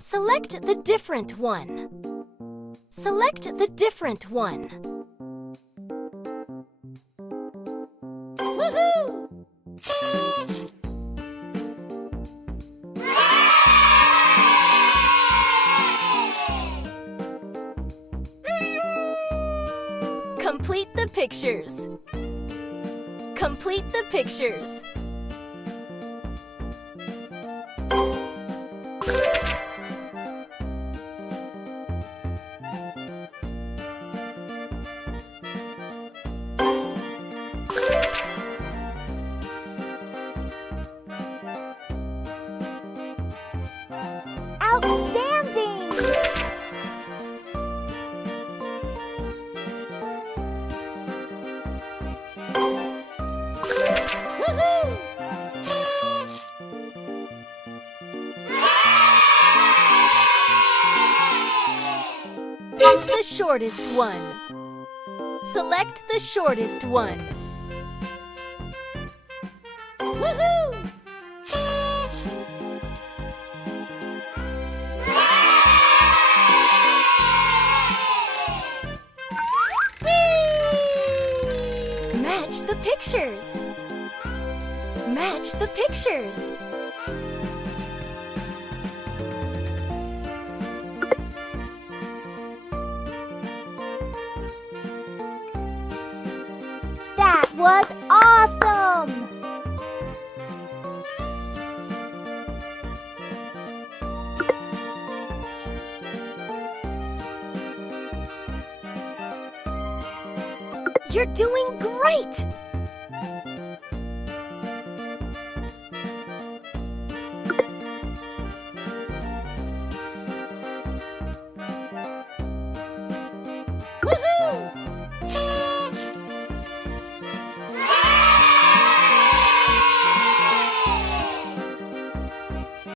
Select the different one. Select the different one. Woohoo! Complete the pictures. Complete the pictures. Outstanding! Woohoo! Pick the shortest one. Select the shortest one. Woohoo! Match the pictures. Match the pictures. That was awesome! You're doing great!